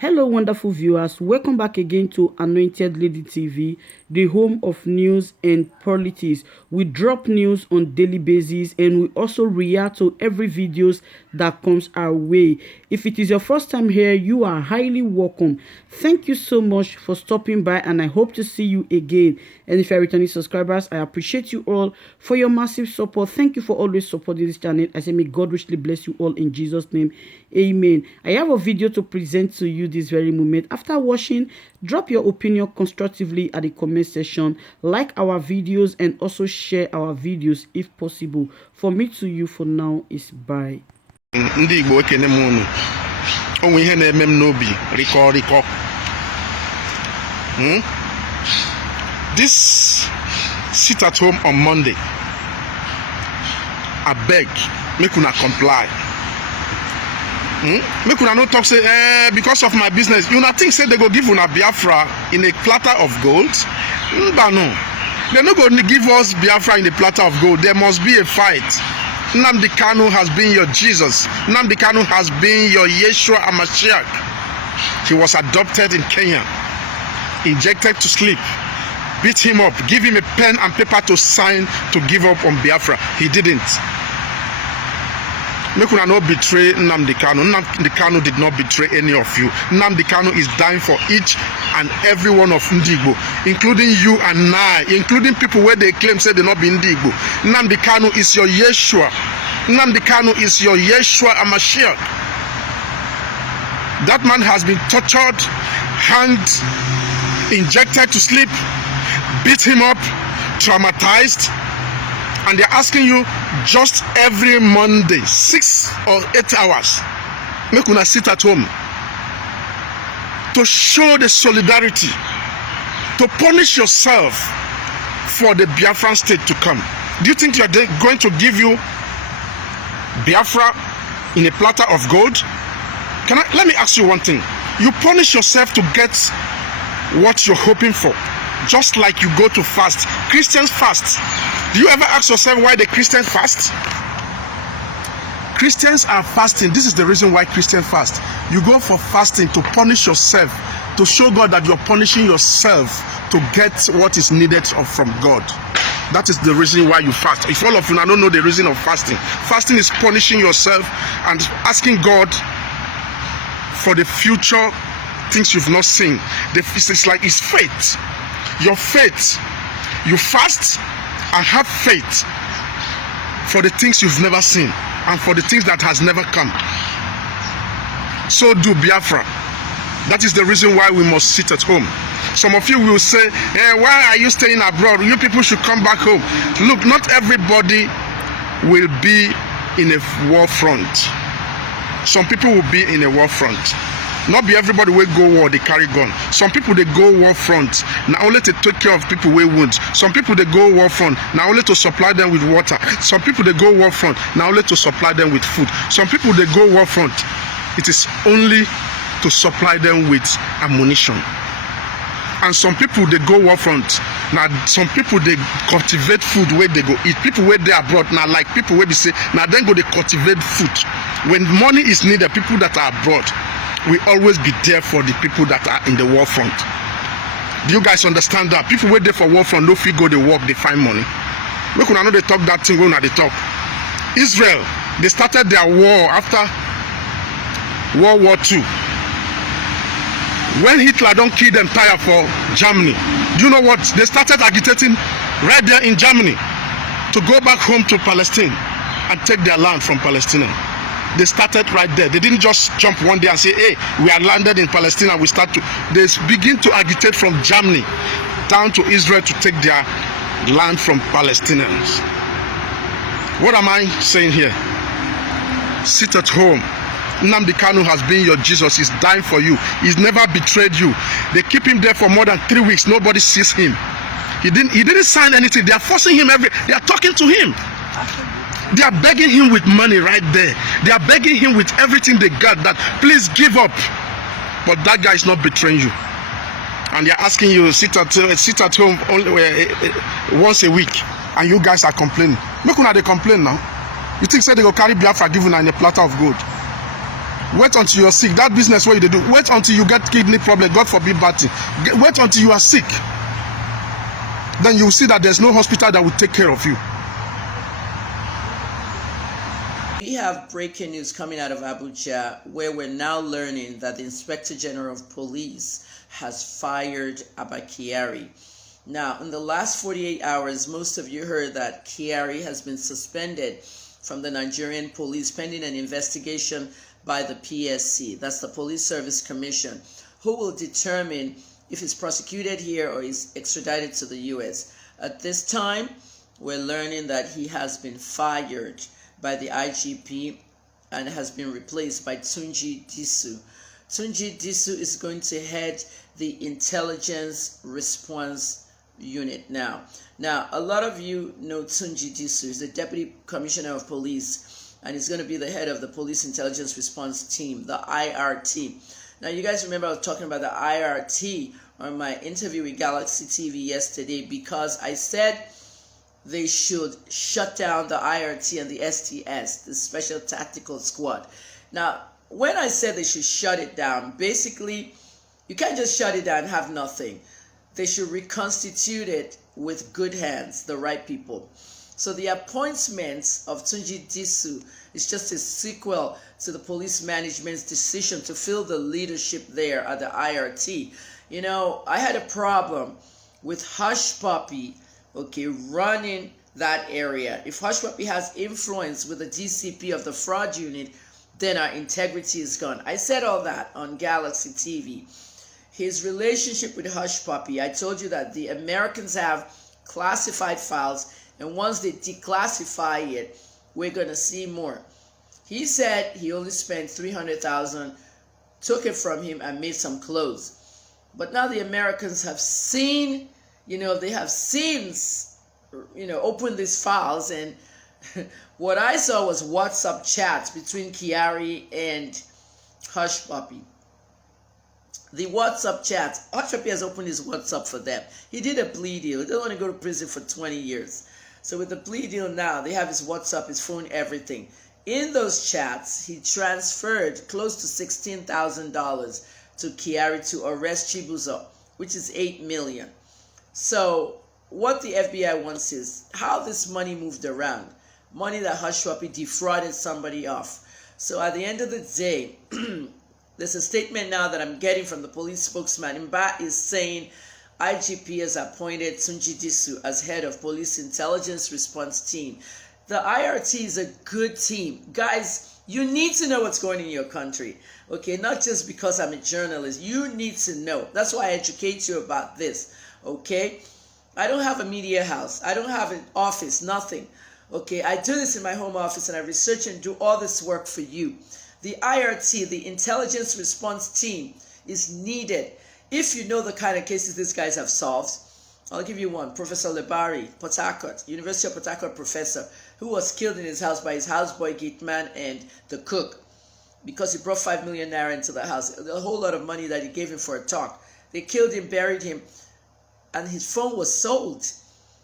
Hello, wonderful viewers. Welcome back again to Anointed Lady TV, the home of news and politics. We drop news on daily basis and we also react to every videos that comes our way. If it is your first time here, you are highly welcome. Thank you so much for stopping by and I hope to see you again. And if you are returning subscribers, I appreciate you all for your massive support. Thank you for always supporting this channel. I say may God richly bless you all in Jesus' name. Amen. I have a video to present to you this very moment. After watching, drop your opinion constructively at the comment section, like our videos and also share our videos if possible. For me to you for now is bye. Ndị Igbo ekene m unu. Onwe ihe na-eme m n'obi rikọ. This sit at home on Monday. I beg, make una comply. Make una no talk say because of my business. You not think say they go give una Biafra in a platter of gold? No. They're not going to give us Biafra in a platter of gold. There must be a fight. Nnamdi Kanu has been your Jesus. Nnamdi Kanu has been your Yeshua Amashiach. He was adopted in Kenya, injected to sleep, beat him up, give him a pen and paper to sign to give up on Biafra. He didn't. Make una not betray Nnamdi Kanu. Nnamdi Kanu did not betray any of you. Nnamdi Kanu is dying for each and every one of Ndigbo, including you and I, including people where they claim say they not be Ndigbo. Nnamdi Kanu is your Yeshua. Nnamdi Kanu is your Yeshua Amashiach. That man has been tortured, hanged, injected to sleep, beat him up, traumatized, and they're asking you just every Monday, 6 or 8 hours, make una sit at home to show the solidarity, to punish yourself for the Biafran state to come. Do you think you're going to give you Biafra in a platter of gold? Let me ask you one thing. You punish yourself to get what you're hoping for, just like you go to fast. Christians fast. Do you ever ask yourself why the Christians fast? Christians are fasting. This is the reason why Christians fast. You go for fasting to punish yourself, to show God that you're punishing yourself to get what is needed from God. That is the reason why you fast. If all of you don't know the reason of fasting, fasting is punishing yourself and asking God for the future things you've not seen. It's like it's faith. Your faith. You fast and have faith for the things you've never seen and for the things that has never come. So do Biafra. That is the reason why we must sit at home. Some of you will say, why are you staying abroad? You people should come back home. Look, not everybody will be in a war front. Some people will be in a war front. Not be everybody will go war, they carry gun. Some people they go war front, not only to take care of people with wounds. Some people they go war front, not only to supply them with water. Some people they go war front, not only to supply them with food. Some people they go war front, it is only to supply them with ammunition. And some people they go war front. Now some people they cultivate food where they go eat. People where they abroad now, like people where they say now then go they cultivate food. When money is needed, people that are abroad, we always be there for the people that are in the war front. Do you guys understand that? People wait there for war front, no fee go they work, they find money. We could know they talk that thing when they talk. Israel, they started their war after World War II. When Hitler don't kill them tire for Germany, do you know what? They started agitating right there in Germany to go back home to Palestine and take their land from Palestinians. They started right there. They didn't just jump one day and say, hey, we are landed in Palestine and we start to. They begin to agitate from Germany down to Israel to take their land from Palestinians. What am I saying here? Sit at home. Nnamdi Kanu has been your Jesus. He's dying for you. He's never betrayed you. They keep him there for more than 3 weeks. Nobody sees him. He didn't sign anything. They are forcing him they are talking to him. They are begging him with money right there. They are begging him with everything they got that please give up. But that guy is not betraying you. And they are asking you to sit at home only once a week. And you guys are complaining. Make una they complain now. You think say they go carry Biafra given in a platter of gold? Wait until you're sick. That business where you do, wait until you get kidney problem, God forbid bad thing. Wait until you are sick. Then you will see that there's no hospital that will take care of you. We have breaking news coming out of Abuja, where we're now learning that the Inspector General of Police has fired Abakiari. Now, in the last 48 hours, most of you heard that Kiari has been suspended from the Nigerian police pending an investigation by the PSC. That's the Police Service Commission, who will determine if he's prosecuted here or is extradited to the U.S. At this time, we're learning that he has been fired by the IGP and has been replaced by Tunji Disu. Tunji Disu is going to head the Intelligence Response Unit now. Now, a lot of you know Tunji Disu is the Deputy Commissioner of Police, and he's going to be the head of the Police Intelligence Response Team, the IRT. Now, you guys remember I was talking about the IRT on my interview with Galaxy TV yesterday, because I said they should shut down the IRT and the STS, the Special Tactical Squad. Now, when I said they should shut it down, basically, you can't just shut it down and have nothing. They should reconstitute it with good hands, the right people. So the appointment of Tunji Disu is just a sequel to the police management's decision to fill the leadership there at the IRT. You know, I had a problem with Hush Puppy, okay, running that area. If Hush Puppy has influence with the DCP of the fraud unit, then our integrity is gone. I said all that on Galaxy TV. His relationship with Hush Puppy, I told you that the Americans have classified files, and once they declassify it, we're going to see more. He said he only spent $300,000, took it from him and made some clothes. But now the Americans have seen, they have since, opened these files, and what I saw was WhatsApp chats between Kiari and Hush Puppy. The WhatsApp chats, Hush Puppy has opened his WhatsApp for them. He did a plea deal. He doesn't want to go to prison for 20 years. So with the plea deal now, they have his WhatsApp, his phone, everything. In those chats, he transferred close to $16,000 to Kiari to arrest Chibuzo, which is $8 million. So what the FBI wants is how this money moved around. Money that Hush Puppy defrauded somebody off. So at the end of the day, there's a statement now that I'm getting from the police spokesman. Mba is saying IGP has appointed Tunji Disu as head of Police Intelligence Response Team. The IRT is a good team. Guys, you need to know what's going on in your country. Okay, not just because I'm a journalist. You need to know. That's why I educate you about this. Okay? I don't have a media house. I don't have an office, nothing. Okay, I do this in my home office, and I research and do all this work for you. The IRT, the Intelligence Response Team, is needed. If you know the kind of cases these guys have solved, I'll give you one. Professor Lebari, Port Harcourt, University of Port Harcourt professor, who was killed in his house by his houseboy, gate man, and the cook, because he brought 5 million naira into the house. A whole lot of money that he gave him for a talk. They killed him, buried him, and his phone was sold.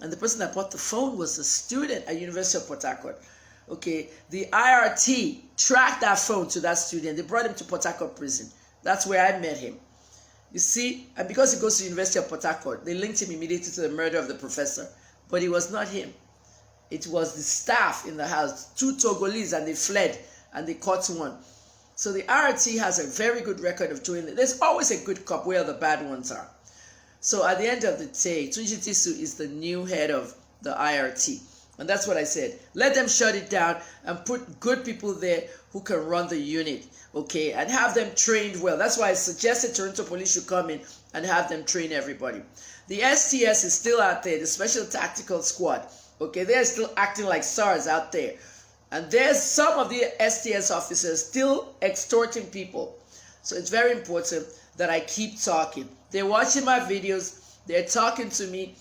And the person that bought the phone was a student at University of Port Harcourt. Okay, the IRT tracked that phone to that student. They brought him to Port Harcourt prison. That's where I met him. You see, and because he goes to the University of Port Harcourt, they linked him immediately to the murder of the professor. But it was not him. It was the staff in the house, 2 Togolese, and they fled, and they caught one. So the IRT has a very good record of doing it. There's always a good cop where the bad ones are. So at the end of the day, Tunji Disu is the new head of the IRT. And that's what I said. Let them shut it down and put good people there who can run the unit, okay, and have them trained well. That's why I suggested Toronto Police should come in and have them train everybody. The STS is still out there, the Special Tactical Squad, okay, they're still acting like SARS out there. And there's some of the STS officers still extorting people. So it's very important that I keep talking. They're watching my videos, they're talking to me.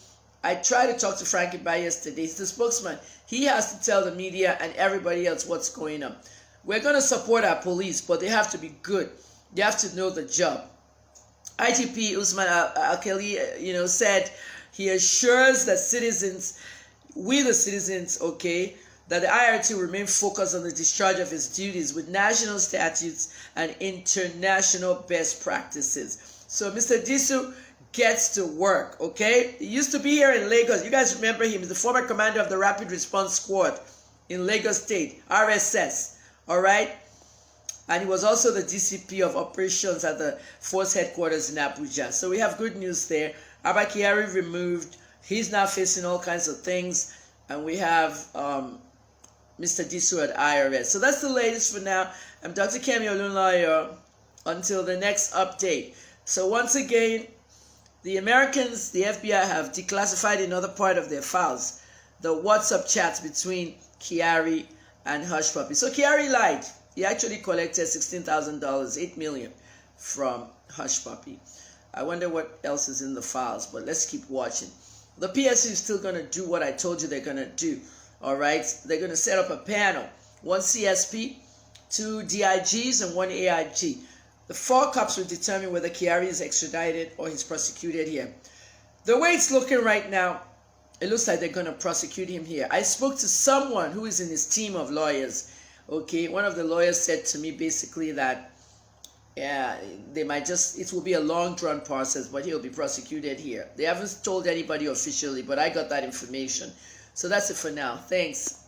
I tried to talk to Frankie Bay yesterday. He's the spokesman. He has to tell the media and everybody else what's going on. We're going to support our police, but they have to be good. They have to know the job. IGP Usman Al-Khali, said he assures that citizens, we the citizens, okay, that the IRT will remain focused on the discharge of its duties with national statutes and international best practices. So Mr. Disu gets to work, okay? He used to be here in Lagos. You guys remember him. He's the former commander of the Rapid Response Squad in Lagos State, RSS, all right? And he was also the DCP of operations at the force headquarters in Abuja. So we have good news there. Abakiari removed. He's now facing all kinds of things. And we have Mr. Disu at IRS. So that's the latest for now. I'm Dr. Kemi Olunlayo. Until the next update. So once again, the Americans, the FBI, have declassified another part of their files, the WhatsApp chats between Kiari and Hush Puppy. So Kiari lied. He actually collected $16,000, $8 million from Hush Puppy. I wonder what else is in the files, but let's keep watching. The PSU is still going to do what I told you they're going to do. All right? They're going to set up a panel. 1 CSP, 2 DIGs, and 1 AIG. The 4 cops will determine whether Kiari is extradited or he's prosecuted here. The way it's looking right now, it looks like they're going to prosecute him here. I spoke to someone who is in his team of lawyers. Okay, one of the lawyers said to me basically that, yeah, they might just, it will be a long drawn process, but he'll be prosecuted here. They haven't told anybody officially, but I got that information. So that's it for now. Thanks.